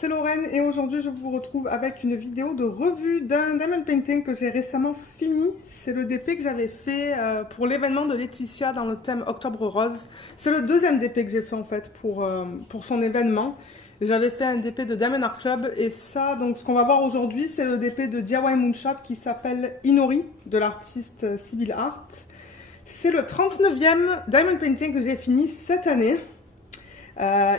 c'est Lorraine et aujourd'hui je vous retrouve avec une vidéo de revue d'un diamond painting que j'ai récemment fini. C'est le DP que j'avais fait pour l'événement de Laetitia dans le thème Octobre Rose. C'est le deuxième DP que j'ai fait en fait pour son événement. J'avais fait un DP de Diamond Art Club et ça, donc ce qu'on va voir aujourd'hui, c'est le DP de DIY Moonshop qui s'appelle Inori de l'artiste Sibyl Art. C'est le 39e diamond painting que j'ai fini cette année.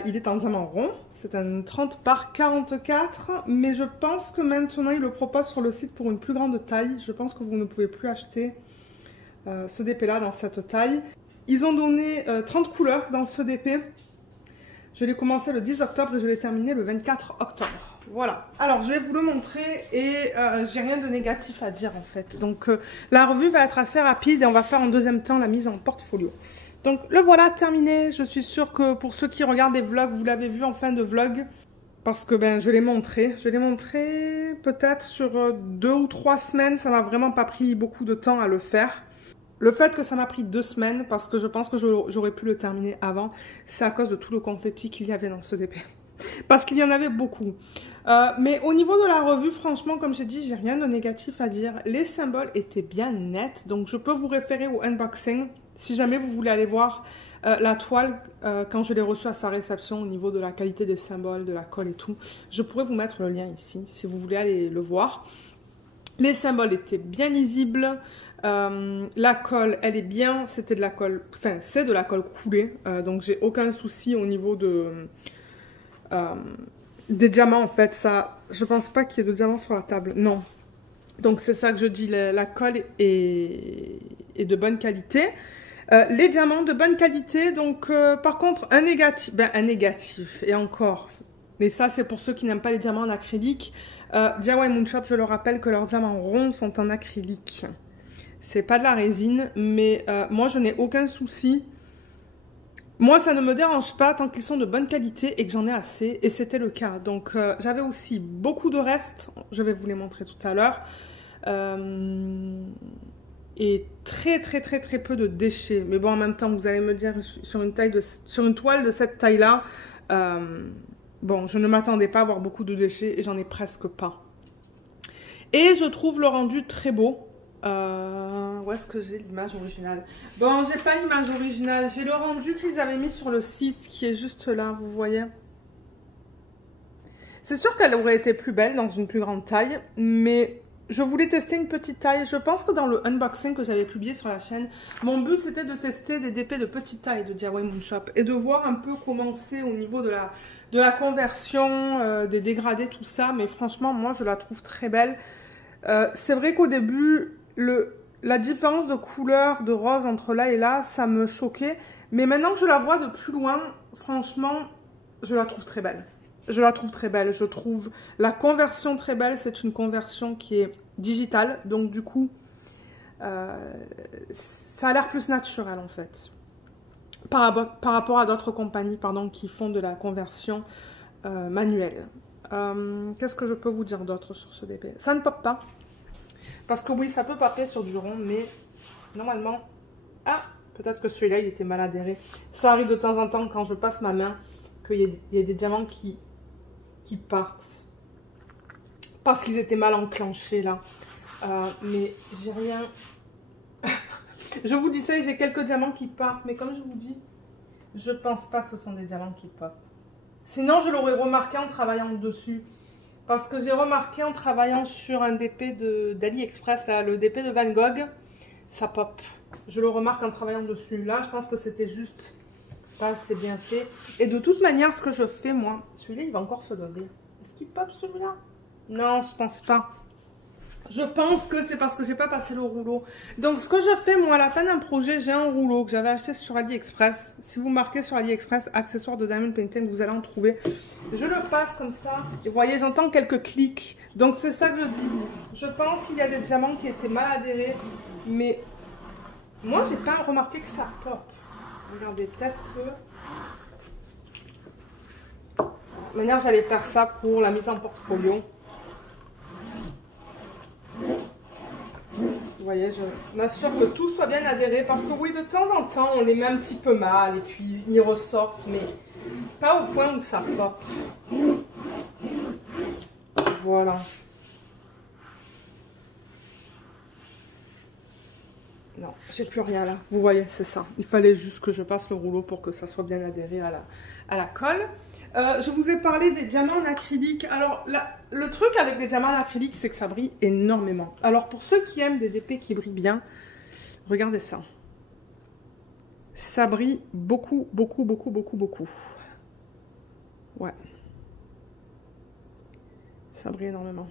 Il est en diamant rond, c'est un 30 par 44, mais je pense que maintenant il le propose sur le site pour une plus grande taille. Je pense que vous ne pouvez plus acheter ce DP là dans cette taille. Ils ont donné 30 couleurs dans ce DP. Je l'ai commencé le 10 octobre et je l'ai terminé le 24 octobre. Voilà, alors je vais vous le montrer et j'ai rien de négatif à dire en fait. Donc la revue va être assez rapide et on va faire en deuxième temps la mise en portfolio. Donc le voilà terminé, je suis sûre que pour ceux qui regardent les vlogs, vous l'avez vu en fin de vlog. Parce que je l'ai montré peut-être sur 2 ou 3 semaines, ça m'a vraiment pas pris beaucoup de temps à le faire. Le fait que ça m'a pris 2 semaines, parce que je pense que j'aurais pu le terminer avant, c'est à cause de tout le confetti qu'il y avait dans ce DP. Parce qu'il y en avait beaucoup. Mais au niveau de la revue, franchement, comme j'ai dit, j'ai rien de négatif à dire. Les symboles étaient bien nets, donc je peux vous référer au unboxing. Si jamais vous voulez aller voir la toile, quand je l'ai reçue à sa réception au niveau de la qualité des symboles, de la colle et tout, je pourrais vous mettre le lien ici, si vous voulez aller le voir. Les symboles étaient bien lisibles. La colle, elle est bien, c'était de la colle, enfin c'est de la colle coulée, donc j'ai aucun souci au niveau des diamants en fait, ça, je pense pas qu'il y ait de diamants sur la table, non. Donc c'est ça que je dis, la colle est de bonne qualité. Les diamants de bonne qualité, donc par contre un négatif, et encore, mais ça c'est pour ceux qui n'aiment pas les diamants en acrylique. DIY Moonshop, je le rappelle que leurs diamants ronds sont en acrylique. C'est pas de la résine, mais moi je n'ai aucun souci. Moi ça ne me dérange pas tant qu'ils sont de bonne qualité et que j'en ai assez, et c'était le cas. Donc j'avais aussi beaucoup de restes, je vais vous les montrer tout à l'heure. Et très peu de déchets. Mais bon, en même temps, vous allez me dire, sur une toile de cette taille-là, bon, je ne m'attendais pas à avoir beaucoup de déchets et j'en ai presque pas. Et je trouve le rendu très beau. Où est-ce que j'ai l'image originale? Bon, j'ai pas l'image originale. J'ai le rendu qu'ils avaient mis sur le site qui est juste là, vous voyez. C'est sûr qu'elle aurait été plus belle dans une plus grande taille, mais je voulais tester une petite taille. Je pense que dans le unboxing que j'avais publié sur la chaîne, mon but c'était de tester des DP de petite taille de DIY Moonshop et de voir un peu comment c'est au niveau de la conversion, des dégradés, tout ça. Mais franchement, moi je la trouve très belle. C'est vrai qu'au début, la différence de couleur de rose entre là et là, ça me choquait. Mais maintenant que je la vois de plus loin, franchement, je la trouve très belle. Je la trouve très belle. Je trouve la conversion très belle. C'est une conversion qui est digitale. Donc du coup, ça a l'air plus naturel en fait. Par rapport à d'autres compagnies qui font de la conversion manuelle. Qu'est-ce que je peux vous dire d'autre sur ce DP? Ça ne pop pas. Parce que oui, ça peut popper sur du rond, mais normalement... Ah, peut-être que celui-là, il était mal adhéré. Ça arrive de temps en temps, quand je passe ma main, qu'il y ait des diamants qui partent. Parce qu'ils étaient mal enclenchés, là. Mais j'ai rien... Je vous disais, j'ai quelques diamants qui partent, mais comme je vous dis, je pense pas que ce sont des diamants qui pop. Sinon, je l'aurais remarqué en travaillant dessus. Parce que j'ai remarqué en travaillant sur un DP d'AliExpress, le DP de Van Gogh, ça pop. Je le remarque en travaillant dessus. Là, je pense que c'était juste pas assez bien fait. Et de toute manière, ce que je fais, moi, celui-là, il va encore se lever. Est-ce qu'il pop celui-là? Non, je pense pas. Je pense que c'est parce que j'ai pas passé le rouleau. Donc, ce que je fais, moi, à la fin d'un projet, j'ai un rouleau que j'avais acheté sur AliExpress. Si vous marquez sur AliExpress, accessoires de diamond painting, vous allez en trouver. Je le passe comme ça. Et vous voyez, j'entends quelques clics. Donc, c'est ça que je dis. Je pense qu'il y a des diamants qui étaient mal adhérés. Mais moi, j'ai pas remarqué que ça pop. Regardez, peut-être que... De toute manière, j'allais faire ça pour la mise en portfolio. Vous voyez, je m'assure que tout soit bien adhéré parce que oui, de temps en temps, on les met un petit peu mal et puis ils ressortent, mais pas au point où ça pop. Voilà. Non, j'ai plus rien là. Vous voyez, c'est ça. Il fallait juste que je passe le rouleau pour que ça soit bien adhéré à la colle. Je vous ai parlé des diamants en acrylique. Alors, le truc avec des diamants en acrylique, c'est que ça brille énormément. Alors, pour ceux qui aiment des DP qui brillent bien, regardez ça. Ça brille beaucoup, beaucoup, beaucoup, beaucoup, beaucoup. Ouais. Ça brille énormément.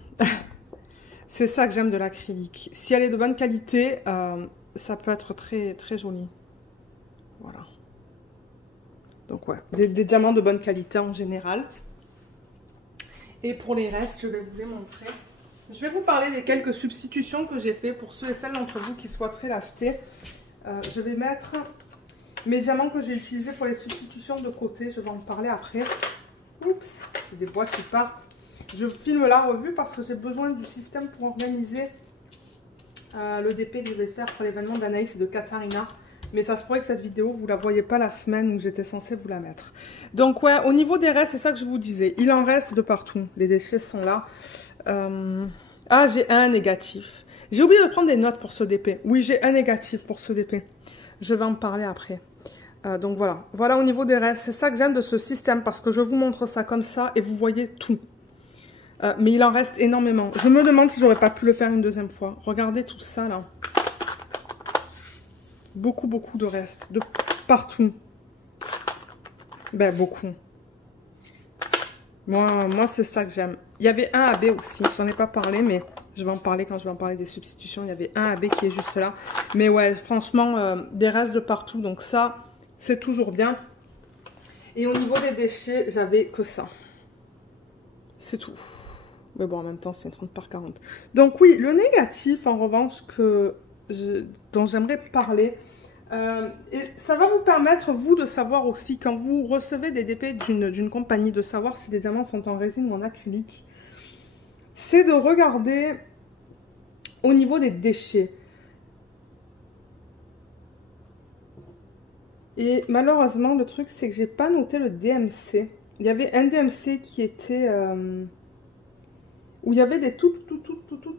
C'est ça que j'aime de l'acrylique. Si elle est de bonne qualité, ça peut être très, très joli. Voilà. Donc ouais, des diamants de bonne qualité en général. Et pour les restes, je vais vous les montrer. Je vais vous parler des quelques substitutions que j'ai fait pour ceux et celles d'entre vous qui souhaiteraient l'acheter. Je vais mettre mes diamants que j'ai utilisés pour les substitutions de côté. Je vais en parler après. Oups, j'ai des boîtes qui partent. Je filme la revue parce que j'ai besoin du système pour organiser le DP que je vais faire pour l'événement d'Anaïs et de Katharina. Mais ça se pourrait que cette vidéo, vous ne la voyez pas la semaine où j'étais censée vous la mettre. Donc ouais, au niveau des restes, c'est ça que je vous disais. Il en reste de partout. Les déchets sont là. Ah, j'ai un négatif. J'ai oublié de prendre des notes pour ce DP. Oui, j'ai un négatif pour ce DP. Je vais en parler après. Donc voilà. Voilà au niveau des restes. C'est ça que j'aime de ce système parce que je vous montre ça comme ça et vous voyez tout. Mais il en reste énormément. Je me demande si j'aurais pas pu le faire une deuxième fois. Regardez tout ça là. Beaucoup, beaucoup de restes. De partout. Ben, beaucoup. Moi c'est ça que j'aime. Il y avait un AB aussi. J'en ai pas parlé, mais je vais en parler quand je vais en parler des substitutions. Il y avait un AB qui est juste là. Mais ouais, franchement, des restes de partout. Donc ça, c'est toujours bien. Et au niveau des déchets, j'avais que ça. C'est tout. Mais bon, en même temps, c'est 30 par 40. Donc oui, le négatif, en revanche, dont j'aimerais parler, et ça va vous permettre, vous, de savoir aussi, quand vous recevez des DP d'une compagnie, de savoir si les diamants sont en résine ou en acrylique, c'est de regarder au niveau des déchets. Et malheureusement, le truc, c'est que j'ai pas noté le DMC. Il y avait un DMC qui était... où il y avait des toutes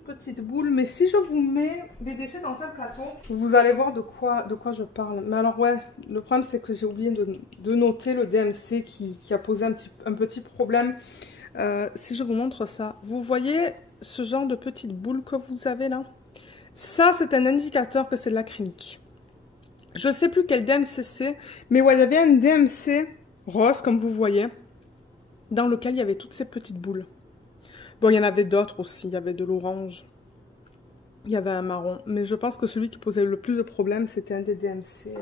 petites boules. Mais si je vous mets des déchets dans un plateau, vous allez voir de quoi je parle. Mais alors ouais, le problème c'est que j'ai oublié de noter le DMC qui a posé un petit problème. Si je vous montre ça, vous voyez ce genre de petites boules que vous avez là? Ça, c'est un indicateur que c'est de l'acrylique. Je ne sais plus quel DMC c'est, mais ouais, il y avait un DMC rose, comme vous voyez, dans lequel il y avait toutes ces petites boules. Bon, il y en avait d'autres aussi. Il y avait de l'orange. Il y avait un marron. Mais je pense que celui qui posait le plus de problèmes, c'était un des DMC.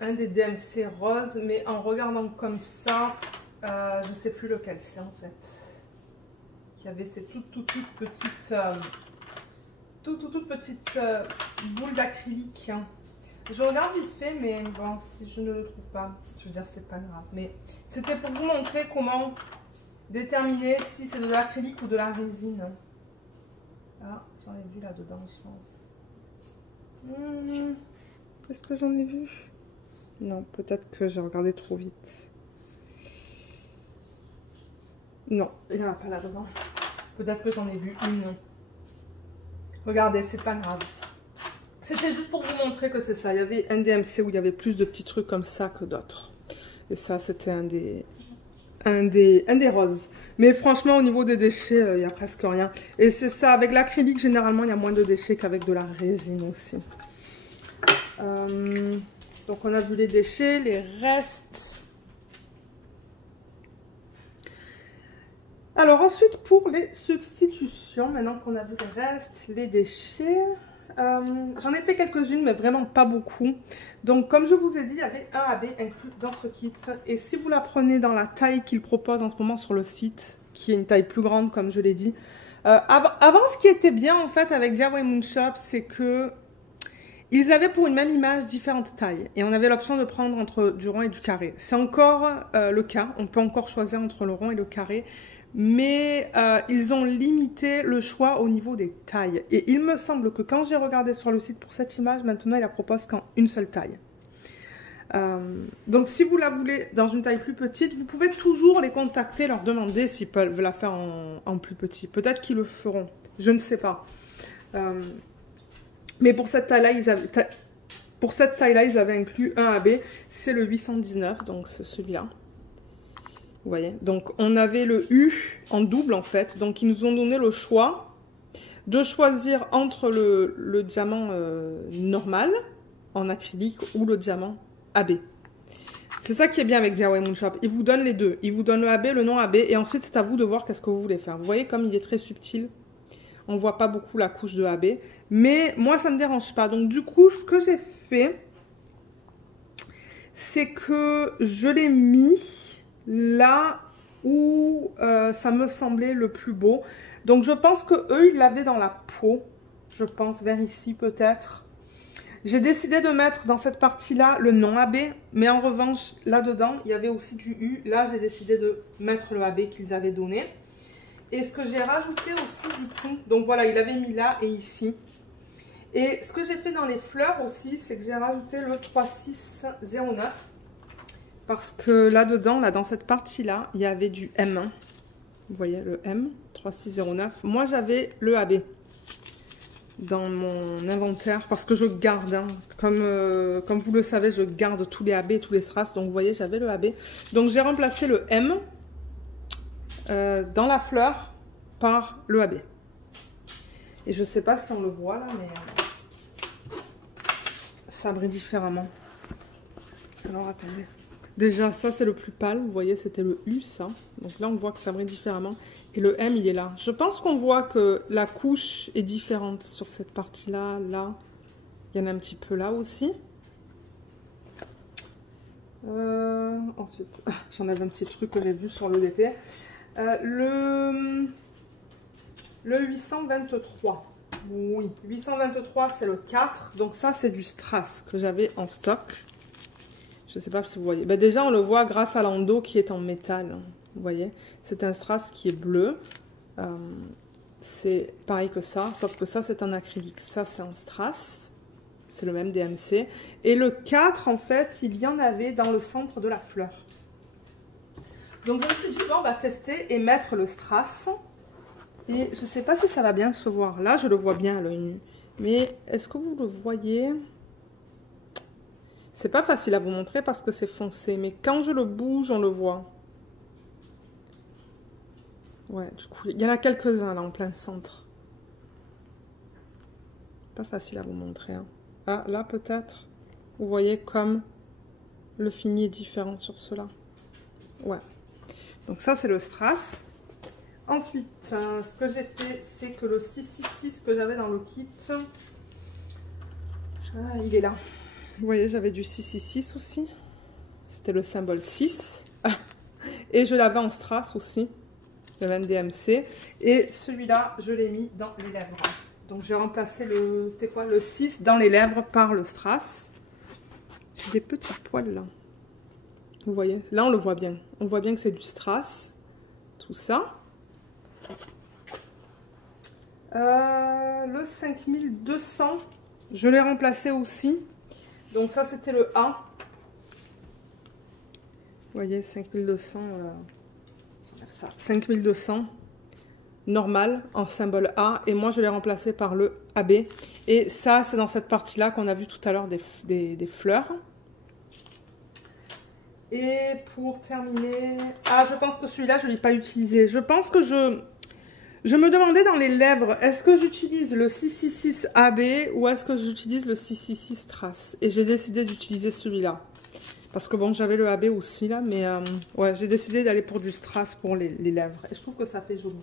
Un des DMC roses. Mais en regardant comme ça, je ne sais plus lequel c'est en fait. Il y avait ces toutes petites... toutes petites boules d'acrylique. Je regarde vite fait, mais bon, si je ne le trouve pas, je veux dire, c'est pas grave. Mais c'était pour vous montrer comment... déterminer si c'est de l'acrylique ou de la résine. Ah, j'en ai vu là-dedans, je pense. Est-ce que j'en ai vu? Non, peut-être que j'ai regardé trop vite. Non, il n'y en a pas là-dedans. Peut-être que j'en ai vu une. Regardez, c'est pas grave. C'était juste pour vous montrer que c'est ça. Il y avait un DMC où il y avait plus de petits trucs comme ça que d'autres. Et ça, c'était un des roses. Mais franchement, au niveau des déchets, il n'y a presque rien. Et c'est ça, avec l'acrylique, généralement, il y a moins de déchets qu'avec de la résine aussi. Donc, on a vu les déchets, les restes. Alors, ensuite, pour les substitutions, maintenant qu'on a vu les restes, les déchets... j'en ai fait quelques-unes, mais vraiment pas beaucoup. Donc, comme je vous ai dit, il y avait un AB inclus dans ce kit. Et si vous la prenez dans la taille qu'ils proposent en ce moment sur le site, qui est une taille plus grande, comme je l'ai dit. Avant, ce qui était bien, en fait, avec DIY Moon Shop, c'est que ils avaient pour une même image différentes tailles. Et on avait l'option de prendre entre du rond et du carré. C'est encore le cas. On peut encore choisir entre le rond et le carré. Mais ils ont limité le choix au niveau des tailles. Et il me semble que quand j'ai regardé sur le site pour cette image, maintenant ils la proposent qu'en une seule taille. Donc si vous la voulez dans une taille plus petite, vous pouvez toujours les contacter, leur demander s'ils peuvent la faire en plus petit. Peut-être qu'ils le feront, je ne sais pas. Mais pour cette taille-là, ils avaient inclus un AB, c'est le 819, donc c'est celui-là. Vous voyez, donc on avait le U en double en fait, donc ils nous ont donné le choix de choisir entre le diamant normal en acrylique ou le diamant AB. C'est ça qui est bien avec DIY Moon Shop, ils vous donnent les deux, ils vous donnent le AB, le non AB, et ensuite c'est à vous de voir qu'est-ce que vous voulez faire. Vous voyez comme il est très subtil, on voit pas beaucoup la couche de AB, mais moi ça me dérange pas. Donc du coup, ce que j'ai fait, c'est que je l'ai mis là où ça me semblait le plus beau. Donc je pense que eux ils l'avaient dans la peau, je pense vers ici peut-être. J'ai décidé de mettre dans cette partie là le non AB, mais en revanche là dedans il y avait aussi du U. Là j'ai décidé de mettre le AB qu'ils avaient donné. Et ce que j'ai rajouté aussi du coup, donc voilà, il avait mis là et ici. Et ce que j'ai fait dans les fleurs aussi, c'est que j'ai rajouté le 3609. Parce que là-dedans, là, dans cette partie-là, il y avait du M1. Vous voyez, le M, 3609. Moi, j'avais le AB dans mon inventaire parce que je garde, hein, comme vous le savez, je garde tous les AB et tous les strass. Donc, vous voyez, j'avais le AB. Donc, j'ai remplacé le M dans la fleur par le AB. Et je ne sais pas si on le voit là, mais ça brille différemment. Alors, attendez. Déjà, ça, c'est le plus pâle. Vous voyez, c'était le U, ça. Donc là, on voit que ça brille différemment. Et le M, il est là. Je pense qu'on voit que la couche est différente sur cette partie-là. Là, il y en a un petit peu là aussi. Ensuite, j'en avais un petit truc que j'ai vu sur l'EDP. Le 823. Oui, 823, c'est le 4. Donc ça, c'est du strass que j'avais en stock. Je ne sais pas si vous voyez. Ben déjà, on le voit grâce à l'endos qui est en métal. Vous voyez, c'est un strass qui est bleu. C'est pareil que ça, sauf que ça, c'est en acrylique. Ça, c'est en strass. C'est le même DMC. Et le 4, en fait, il y en avait dans le centre de la fleur. Donc, je me suis dit, bon, on va tester et mettre le strass. Et je ne sais pas si ça va bien se voir. Là, je le vois bien à l'œil nu. Mais est-ce que vous le voyez ? C'est pas facile à vous montrer parce que c'est foncé, mais quand je le bouge, on le voit. Ouais, du coup, il y en a quelques-uns là en plein centre. Pas facile à vous montrer. Hein. Ah, là peut-être, vous voyez comme le fini est différent sur cela. Ouais. Donc ça, c'est le strass. Ensuite, ce que j'ai fait, c'est que le 666 que j'avais dans le kit, il est là. Vous voyez, j'avais du 666 aussi. C'était le symbole 6. Et je l'avais en strass aussi. Le même DMC. Et celui-là, je l'ai mis dans les lèvres. Donc, j'ai remplacé le... C'était quoi? Le 6 dans les lèvres par le strass. J'ai des petits poils là. Vous voyez? Là, on le voit bien. On voit bien que c'est du strass. Tout ça. Le 5200, je l'ai remplacé aussi. Donc ça, c'était le A. Vous voyez, 5200, 5200, normal, en symbole A. Et moi, je l'ai remplacé par le AB. Et ça, c'est dans cette partie-là qu'on a vu tout à l'heure des fleurs. Et pour terminer... Ah, je pense que celui-là, je ne l'ai pas utilisé. Je pense que je me demandais dans les lèvres, est-ce que j'utilise le 666 AB ou est-ce que j'utilise le 666 Strass? Et j'ai décidé d'utiliser celui-là. Parce que bon, j'avais le AB aussi là, mais ouais, j'ai décidé d'aller pour du Strass pour les lèvres. Et je trouve que ça fait joli.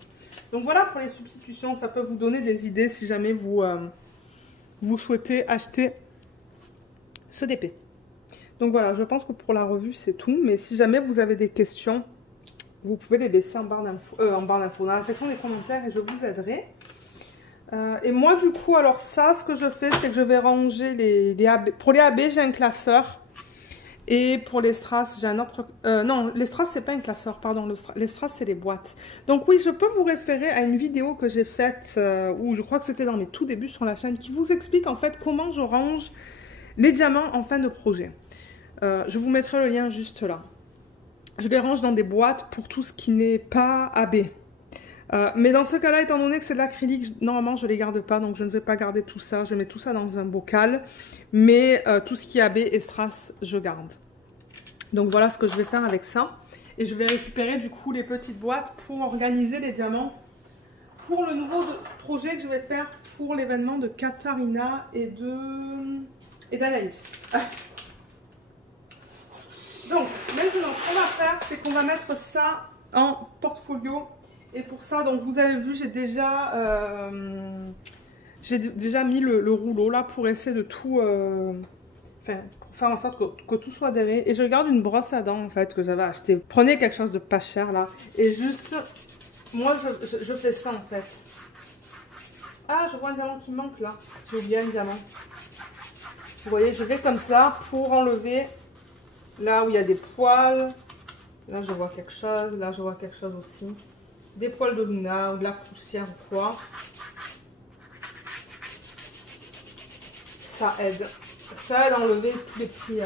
Donc voilà pour les substitutions, ça peut vous donner des idées si jamais vous, vous souhaitez acheter ce DP. Donc voilà, je pense que pour la revue, c'est tout. Mais si jamais vous avez des questions, vous pouvez les laisser en barre d'infos, dans la section des commentaires et je vous aiderai. Et moi, du coup, alors ça, ce que je fais, c'est que je vais ranger les AB. Pour les AB, j'ai un classeur. Et pour les strass, j'ai un autre... non, les strass, c'est pas un classeur, pardon. Les strass, c'est les boîtes. Donc oui, je peux vous référer à une vidéo que j'ai faite, où je crois que c'était dans mes tout débuts sur la chaîne, qui vous explique en fait comment je range les diamants en fin de projet. Je vous mettrai le lien juste là. Je les range dans des boîtes pour tout ce qui n'est pas AB. Mais dans ce cas-là, étant donné que c'est de l'acrylique, normalement je ne les garde pas, donc je ne vais pas garder tout ça. Je mets tout ça dans un bocal, mais tout ce qui est AB et strass, je garde. Donc voilà ce que je vais faire avec ça. Et je vais récupérer du coup les petites boîtes pour organiser les diamants pour le nouveau projet que je vais faire pour l'événement de Katharina et d'Anaïs. Donc maintenant, ce qu'on va faire, c'est qu'on va mettre ça en portfolio. Et pour ça, donc vous avez vu, j'ai déjà mis le rouleau là pour essayer de tout, enfin, pour faire en sorte que tout soit derrière. Et je garde une brosse à dents en fait que j'avais acheté. Prenez quelque chose de pas cher là. Et juste, moi je fais ça en fait. Ah, je vois un diamant qui manque là. J'ai oublié un diamant. Vous voyez, je vais comme ça pour enlever là où il y a des poils. Là, je vois quelque chose. Là, je vois quelque chose aussi. Des poils de Luna ou de la poussière ou quoi. Ça aide. Ça aide à enlever tous les petits...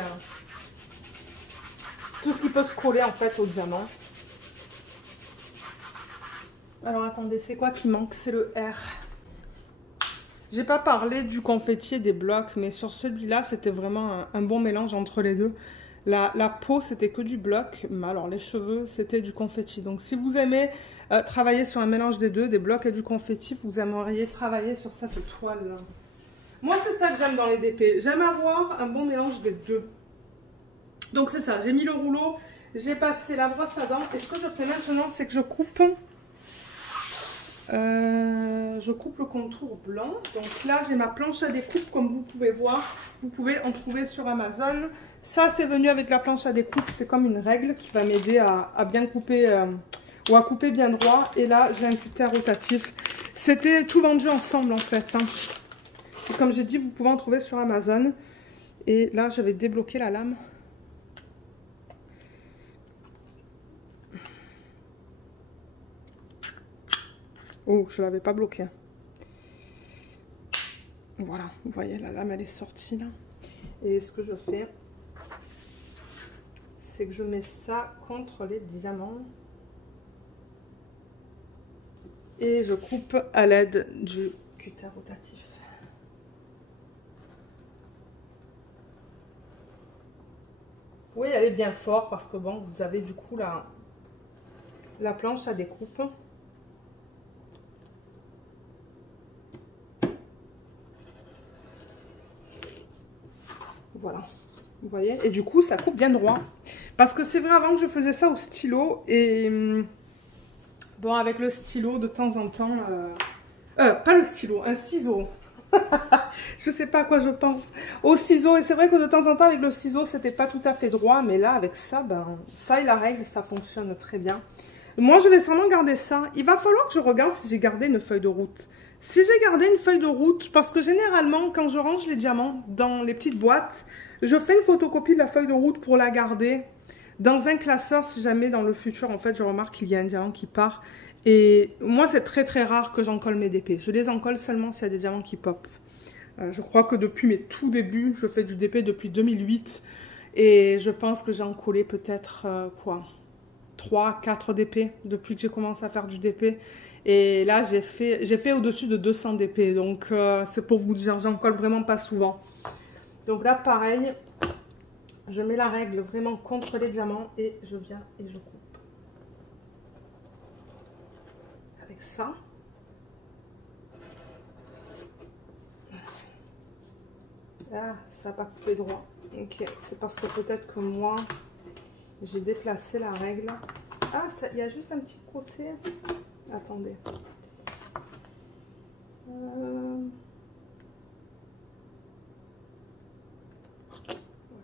tout ce qui peut se coller en fait au diamant. Alors attendez, c'est quoi qui manque? C'est le R. J'ai pas parlé du confetti et des blocs, mais sur celui-là, c'était vraiment un bon mélange entre les deux. La peau, c'était que du bloc, mais alors les cheveux, c'était du confetti. Donc si vous aimez travailler sur un mélange des deux, des blocs et du confetti, vous aimeriez travailler sur cette toile-là. Moi, c'est ça que j'aime dans les DP. J'aime avoir un bon mélange des deux. Donc c'est ça, j'ai mis le rouleau, j'ai passé la brosse à dents. Et ce que je fais maintenant, c'est que je coupe le contour blanc. Donc là, j'ai ma planche à découpe, comme vous pouvez voir. Vous pouvez en trouver sur Amazon. Ça, c'est venu avec la planche à découpe. C'est comme une règle qui va m'aider à bien couper ou à couper bien droit. Et là, j'ai un cutter rotatif. C'était tout vendu ensemble, en fait. Hein. Et comme j'ai dit, vous pouvez en trouver sur Amazon. Et là, je vais débloquer la lame. Oh, je ne l'avais pas bloqué. Voilà, vous voyez, la lame, elle est sortie là. Et ce que je fais, c'est que je mets ça contre les diamants. Et je coupe à l'aide du cutter rotatif. Oui, elle est bien fort parce que bon, vous avez du coup la planche à découpe. Voilà, vous voyez, et du coup ça coupe bien droit. Parce que c'est vrai, avant que je faisais ça au stylo, et bon, avec le stylo de temps en temps, pas le stylo, un ciseau. Je sais pas à quoi je pense. Au ciseau, et c'est vrai que de temps en temps avec le ciseau c'était pas tout à fait droit, mais là avec ça, ben, ça et la règle, ça fonctionne très bien. Moi je vais sûrement garder ça. Il va falloir que je regarde si j'ai gardé une feuille de route. Si j'ai gardé une feuille de route, parce que généralement, quand je range les diamants dans les petites boîtes, je fais une photocopie de la feuille de route pour la garder dans un classeur si jamais dans le futur, en fait, je remarque qu'il y a un diamant qui part. Et moi, c'est très très rare que j'en colle mes DP. Je les encolle seulement s'il y a des diamants qui pop. Je crois que depuis mes tout débuts, je fais du DP depuis 2008. Et je pense que j'ai en collé peut-être, 3, 4 DP depuis que j'ai commencé à faire du DP. Et là, j'ai fait au-dessus de 200 DP. Donc, c'est pour vous dire, j'en colle vraiment pas souvent. Donc là, pareil, je mets la règle vraiment contre les diamants et je viens et je coupe. Avec ça. Ah, ça n'a pas coupé droit. Ok, c'est parce que peut-être que moi, j'ai déplacé la règle. Ah, il y a juste un petit côté... Attendez.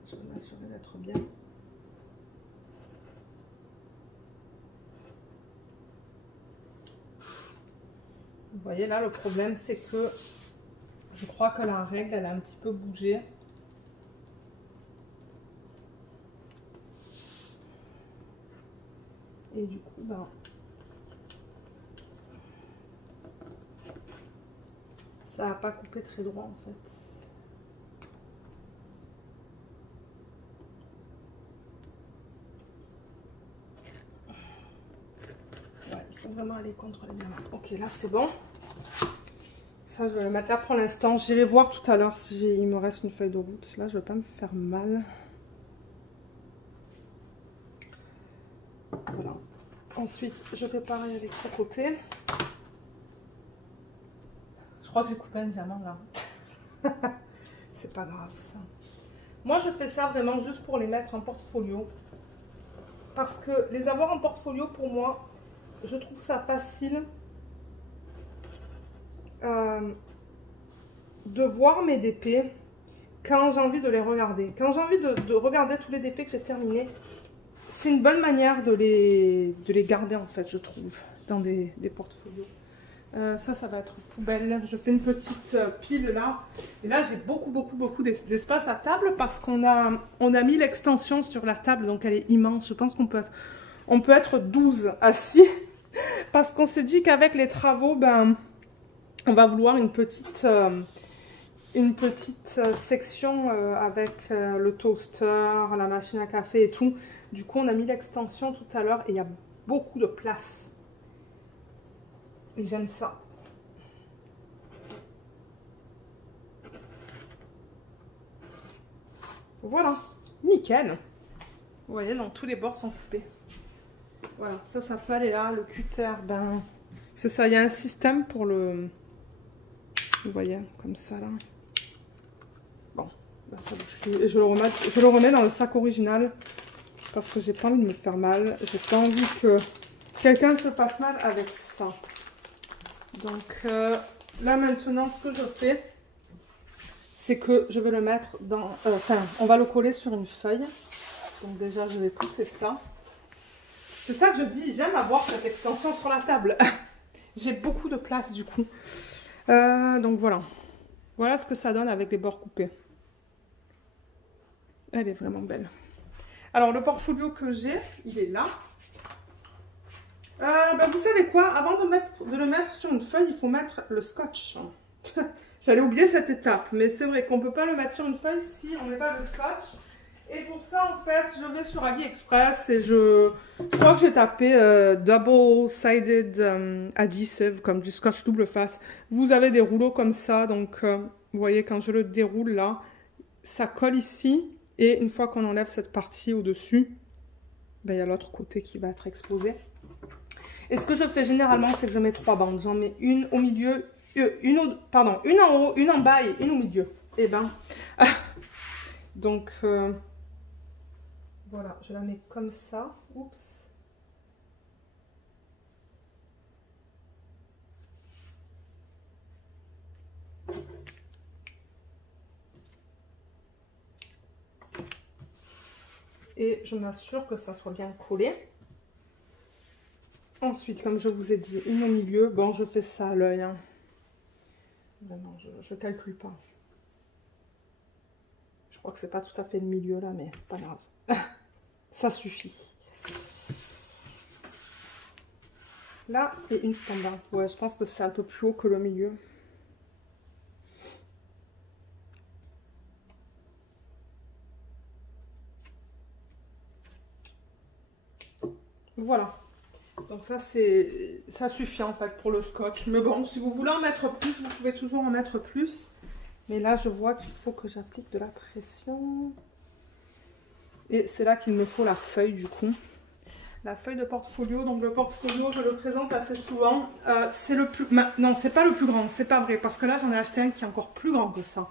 Je vais m'assurer d'être bien. Vous voyez là, le problème c'est que je crois que la règle elle a un petit peu bougé. Et du coup, ben, ça n'a pas coupé très droit en fait. vraiment aller contre les diamants. Ok, là c'est bon. Ça, je vais le mettre là pour l'instant. J'irai voir tout à l'heure si il me reste une feuille de route. Là, je ne vais pas me faire mal. Voilà. Ensuite, je fais pareil avec ce côté. Je crois que j'ai coupé un diamant là. C'est pas grave ça. Moi, je fais ça vraiment juste pour les mettre en portfolio. Parce que les avoir en portfolio, pour moi, je trouve ça facile de voir mes DP quand j'ai envie de les regarder. Quand j'ai envie de regarder tous les DP que j'ai terminés, c'est une bonne manière de les garder en fait, je trouve, dans des portfolios. Ça va être poubelle. Je fais une petite pile là. Et là, j'ai beaucoup d'espace à table parce qu'on a mis l'extension sur la table, donc elle est immense. Je pense qu'on peut être 12 assis parce qu'on s'est dit qu'avec les travaux, ben, on va vouloir une petite section avec le toaster, la machine à café et tout. Du coup, on a mis l'extension tout à l'heure et il y a beaucoup de place. Et j'aime ça. Voilà, nickel. Vous voyez, donc tous les bords sont coupés. Voilà, ça peut aller là. Le cutter, ben, c'est ça. Il y a un système pour le... Vous voyez, comme ça là. Bon, ben, ça bouge plus. Et je le remets dans le sac original parce que j'ai pas envie de me faire mal. J'ai pas envie que quelqu'un se fasse mal avec ça. Donc là maintenant, ce que je fais, c'est que je vais le mettre dans... Enfin, on va le coller sur une feuille. Donc déjà, je vais pousser ça. C'est ça que je dis, j'aime avoir cette extension sur la table. J'ai beaucoup de place du coup. Donc voilà. Voilà ce que ça donne avec les bords coupés. Elle est vraiment belle. Alors le portfolio que j'ai, il est là. Ben, vous savez quoi, avant de le mettre sur une feuille, il faut mettre le scotch. J'allais oublier cette étape, mais c'est vrai qu'on ne peut pas le mettre sur une feuille si on ne met pas le scotch. Et pour ça, en fait, je vais sur AliExpress et je crois que j'ai tapé double-sided adhesive, comme du scotch double face. Vous avez des rouleaux comme ça, donc vous voyez, quand je le déroule là, ça colle ici. Et une fois qu'on enlève cette partie au-dessus, ben, il y a l'autre côté qui va être exposé. Et ce que je fais généralement, c'est que je mets 3 bandes. J'en mets une au milieu, une en haut, une en bas et une au milieu. Et ben, donc, voilà, je la mets comme ça. Oups. Et je m'assure que ça soit bien collé. Ensuite, comme je vous ai dit, une au milieu. Bon, je fais ça à l'œil. Hein. Vraiment, je ne calcule pas. Je crois que c'est pas tout à fait le milieu là, mais pas grave. Ça suffit. Là, et une standard. Ouais, je pense que c'est un peu plus haut que le milieu. Voilà. Donc ça suffit en fait pour le scotch. Mais bon, si vous voulez en mettre plus, vous pouvez toujours en mettre plus. Mais là, je vois qu'il faut que j'applique de la pression. Et c'est là qu'il me faut la feuille du coup. La feuille de portfolio. Donc le portfolio, je le présente assez souvent. C'est le plus... Non, c'est pas le plus grand, c'est pas vrai. Parce que là, j'en ai acheté un qui est encore plus grand que ça.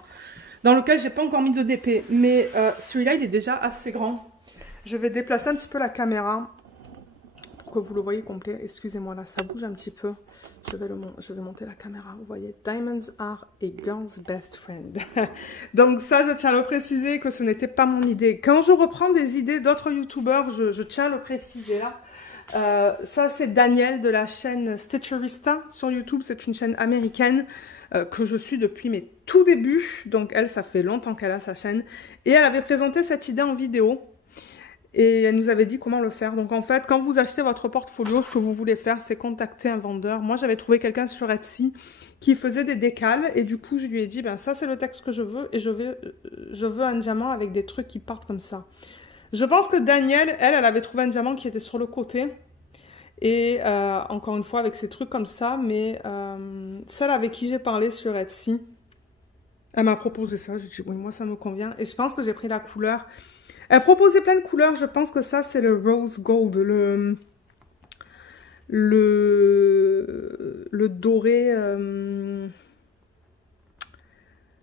Dans lequel j'ai pas encore mis de DP. Mais celui-là, il est déjà assez grand. Je vais déplacer un petit peu la caméra. Que vous le voyez complet. Excusez-moi, là ça bouge un petit peu. Je vais monter la caméra. Vous voyez, Diamonds are a girl's best friend. Donc ça, je tiens à le préciser que ce n'était pas mon idée. Quand je reprends des idées d'autres youtubeurs, je tiens à le préciser là. Ça, c'est Danielle de la chaîne Stitcherista sur YouTube. C'est une chaîne américaine que je suis depuis mes tout débuts. Donc elle, ça fait longtemps qu'elle a sa chaîne. Et elle avait présenté cette idée en vidéo. Et elle nous avait dit comment le faire. Donc en fait, quand vous achetez votre portfolio, ce que vous voulez faire, c'est contacter un vendeur. Moi, j'avais trouvé quelqu'un sur Etsy qui faisait des décals. Et du coup, je lui ai dit, ben ça, c'est le texte que je veux. Et je veux un diamant avec des trucs qui partent comme ça. Je pense que Danielle, elle avait trouvé un diamant qui était sur le côté. Et encore une fois, avec ces trucs comme ça, mais celle avec qui j'ai parlé sur Etsy, elle m'a proposé ça. J'ai dit, oui, moi, ça me convient. Et je pense que j'ai pris la couleur. Elle proposait plein de couleurs. Je pense que ça, c'est le rose gold, le doré,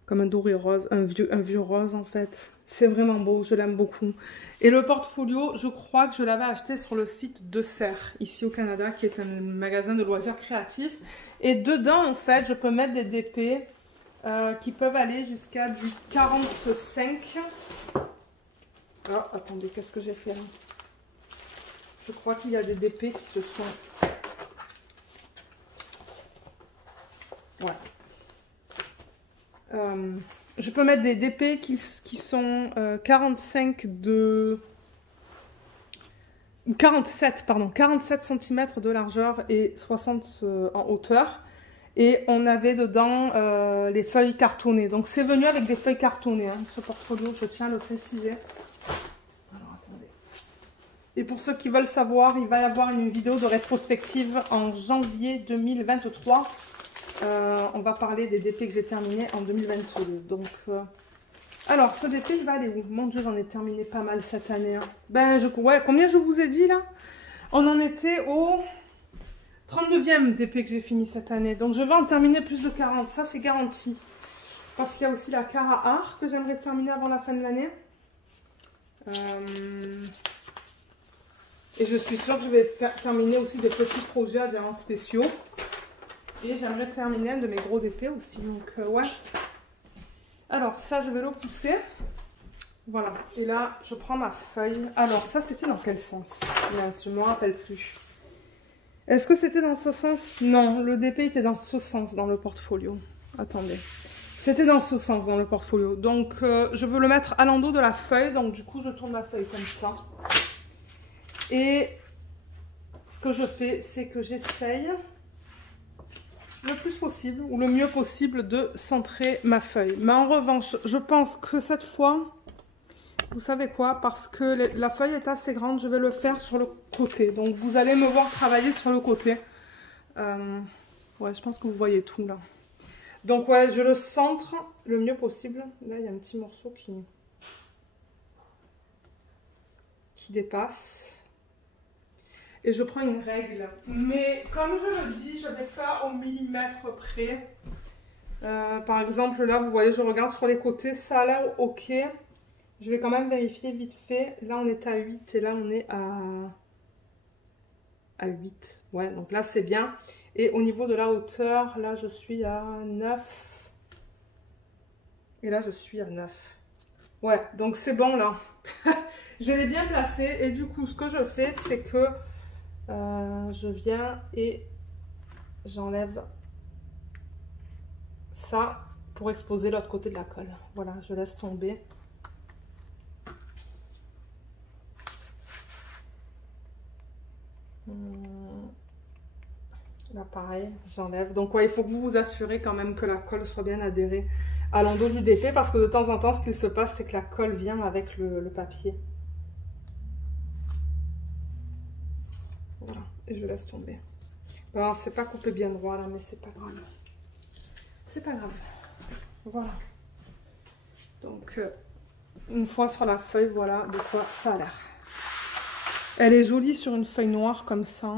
comme un doré rose, un vieux rose, en fait. C'est vraiment beau, je l'aime beaucoup. Et le portfolio, je crois que je l'avais acheté sur le site de Serre, ici au Canada, qui est un magasin de loisirs créatifs. Et dedans, en fait, je peux mettre des DP qui peuvent aller jusqu'à du 45. Oh, attendez, qu'est-ce que j'ai fait là? Je crois qu'il y a des DP qui se sont... Ouais. Je peux mettre des DP qui sont 47 cm de largeur et 60 en hauteur. Et on avait dedans les feuilles cartonnées. Donc c'est venu avec des feuilles cartonnées, hein, ce portfolio, je tiens à le préciser. Alors attendez. Et pour ceux qui veulent savoir, il va y avoir une vidéo de rétrospective en janvier 2023. On va parler des DP que j'ai terminés en 2022. Donc, alors, ce DP, il va aller où? Mon Dieu, j'en ai terminé pas mal cette année. Hein. Ben, ouais, combien je vous ai dit là? On en était au 39e DP que j'ai fini cette année. Donc, je vais en terminer plus de 40. Ça, c'est garanti. Parce qu'il y a aussi la Cara Art que j'aimerais terminer avant la fin de l'année. Et je suis sûre que je vais terminer aussi des petits projets à diamants spéciaux. Et j'aimerais terminer un de mes gros DP aussi. Donc, ouais. Alors, ça, je vais le pousser. Voilà. Et là, je prends ma feuille. Alors, ça, c'était dans quel sens? Mince, je ne me rappelle plus. Est-ce que c'était dans ce sens? Non, le DP était dans ce sens, dans le portfolio. Attendez. C'était dans ce sens, dans le portfolio. Donc, je veux le mettre à l'endos de la feuille. Donc, du coup, je tourne ma feuille comme ça. Et ce que je fais, c'est que j'essaye le plus possible ou le mieux possible de centrer ma feuille. Mais en revanche, je pense que cette fois, vous savez quoi, parce que la feuille est assez grande, je vais le faire sur le côté. Donc vous allez me voir travailler sur le côté. Ouais, je pense que vous voyez tout là. Donc ouais, je le centre le mieux possible. Là, il y a un petit morceau qui dépasse. Et je prends une règle. Mais comme je le dis, je ne vais pas au millimètre près. Par exemple, là, vous voyez, je regarde sur les côtés. Ça a l'air OK. Je vais quand même vérifier vite fait. Là, on est à 8 et là, on est à 8. Ouais, donc là, c'est bien. Et au niveau de la hauteur, là, je suis à 9. Et là, je suis à 9. Ouais, donc c'est bon, là. Je l'ai bien placé. Et du coup, ce que je fais, c'est que je viens et j'enlève ça pour exposer l'autre côté de la colle. Voilà, je laisse tomber. Là, pareil, j'enlève. Donc, ouais, il faut que vous vous assurez quand même que la colle soit bien adhérée à l'endos du DP parce que de temps en temps, ce qu'il se passe, c'est que la colle vient avec le papier. Voilà, et je laisse tomber. Bon, c'est pas coupé bien droit là, mais c'est pas grave. C'est pas grave. Voilà. Donc, une fois sur la feuille, voilà de quoi ça a l'air. Elle est jolie sur une feuille noire comme ça.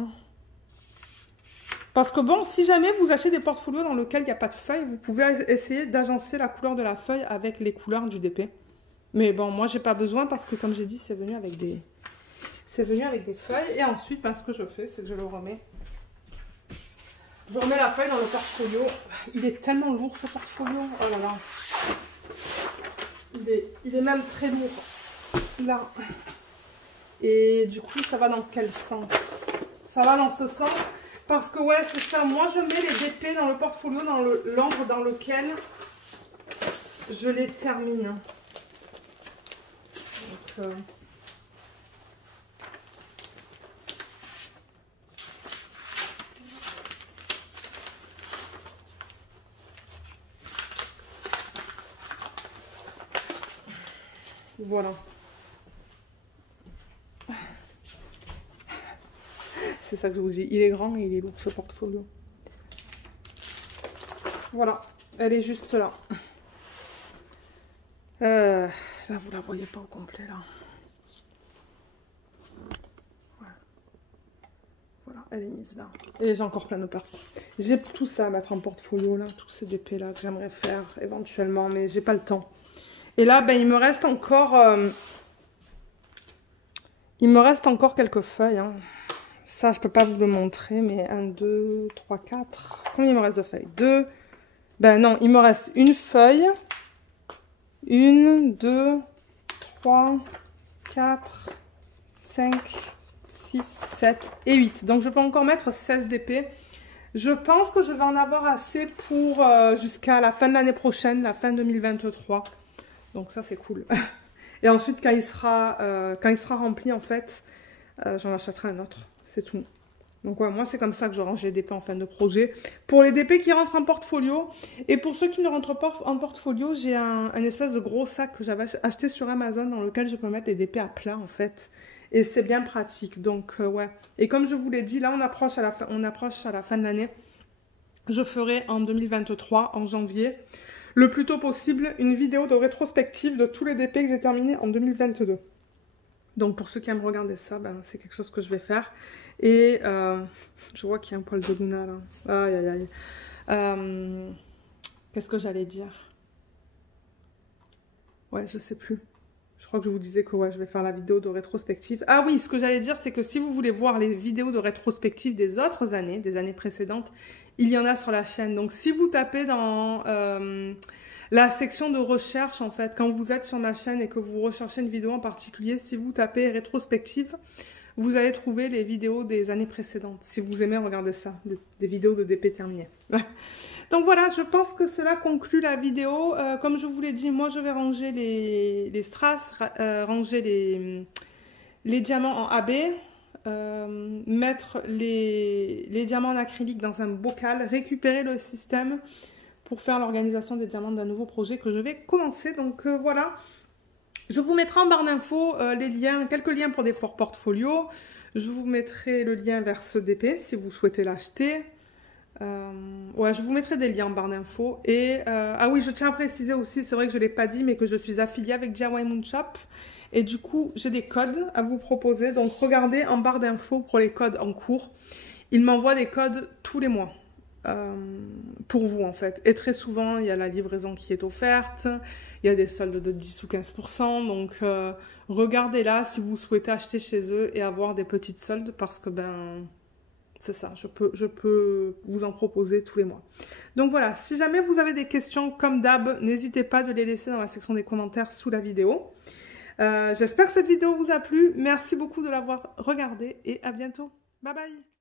Parce que bon, si jamais vous achetez des portfolios dans lesquels il n'y a pas de feuille, vous pouvez essayer d'agencer la couleur de la feuille avec les couleurs du DP. Mais bon, moi, j'ai pas besoin parce que comme j'ai dit, c'est venu avec des... C'est venu avec des feuilles. Et ensuite, ben, ce que je fais, c'est que je le remets. Je remets la feuille dans le portfolio. Il est tellement lourd ce portfolio. Oh là là. Il est même très lourd. Là. Et du coup, ça va dans quel sens? Ça va dans ce sens. Parce que ouais, c'est ça. Moi, je mets les DP dans le portfolio, dans l'ordre dans lequel je les termine. Donc, voilà. c'est ça que je vous dis. Il est grand et il est lourd ce portfolio. Voilà, elle est juste là. Là, vous la voyez pas au complet, là. Voilà, elle est mise là. Et j'ai encore plein de partout. J'ai tout ça à mettre en portfolio, là. Tous ces DP là que j'aimerais faire éventuellement, mais j'ai pas le temps. Et là, ben, il me reste encore quelques feuilles. Hein. Ça, je peux pas vous le montrer, mais 1, 2, 3, 4. Combien il me reste de feuilles? 2. Ben non, il me reste une feuille. 1, 2, 3, 4, 5, 6, 7 et 8. Donc, je peux encore mettre 16 DP. Je pense que je vais en avoir assez pour jusqu'à la fin de l'année prochaine, la fin 2023. Donc, ça, c'est cool. Et ensuite, quand il sera rempli, en fait, j'en achèterai un autre. C'est tout. Donc, ouais, moi, c'est comme ça que je range les DP en fin de projet. Pour les DP qui rentrent en portfolio, et pour ceux qui ne rentrent pas en portfolio, j'ai un espèce de gros sac que j'avais acheté sur Amazon dans lequel je peux mettre les DP à plat, en fait. Et c'est bien pratique. Donc, ouais. Et comme je vous l'ai dit, là, on approche à la fin de l'année. Je ferai en 2023, en janvier, le plus tôt possible, une vidéo de rétrospective de tous les DP que j'ai terminés en 2022. Donc, pour ceux qui aiment regarder ça, ben, c'est quelque chose que je vais faire. Et je vois qu'il y a un poil de Luna là. Aïe, aïe, aïe. Qu'est-ce que j'allais dire? Ouais, je sais plus. Je crois que je vous disais que ouais, je vais faire la vidéo de rétrospective. Ah oui, ce que j'allais dire, c'est que si vous voulez voir les vidéos de rétrospective des autres années, des années précédentes, il y en a sur la chaîne. Donc, si vous tapez dans la section de recherche, en fait, quand vous êtes sur ma chaîne et que vous recherchez une vidéo en particulier, si vous tapez rétrospective, vous allez trouver les vidéos des années précédentes, si vous aimez regarder ça, des vidéos de DP terminées. Donc voilà, je pense que cela conclut la vidéo. Comme je vous l'ai dit, moi je vais ranger les strass, ranger les diamants en AB, mettre les diamants en acrylique dans un bocal, récupérer le système pour faire l'organisation des diamants d'un nouveau projet que je vais commencer. Donc voilà. Je vous mettrai en barre d'infos les liens, quelques liens pour des forts portfolios. Je vous mettrai le lien vers ce DP si vous souhaitez l'acheter. Ouais, je vous mettrai des liens en barre d'infos. Et ah oui, je tiens à préciser aussi, c'est vrai que je ne l'ai pas dit, mais que je suis affiliée avec DIY Moonshop. Et du coup, j'ai des codes à vous proposer. Donc, regardez en barre d'infos pour les codes en cours. Ils m'envoient des codes tous les mois. Pour vous en fait, et très souvent il y a la livraison qui est offerte, il y a des soldes de 10 ou 15%, donc regardez là si vous souhaitez acheter chez eux et avoir des petites soldes, parce que ben c'est ça, je peux vous en proposer tous les mois. Donc voilà, si jamais vous avez des questions comme d'hab, n'hésitez pas de les laisser dans la section des commentaires sous la vidéo. J'espère que cette vidéo vous a plu, merci beaucoup de l'avoir regardée et à bientôt, bye bye.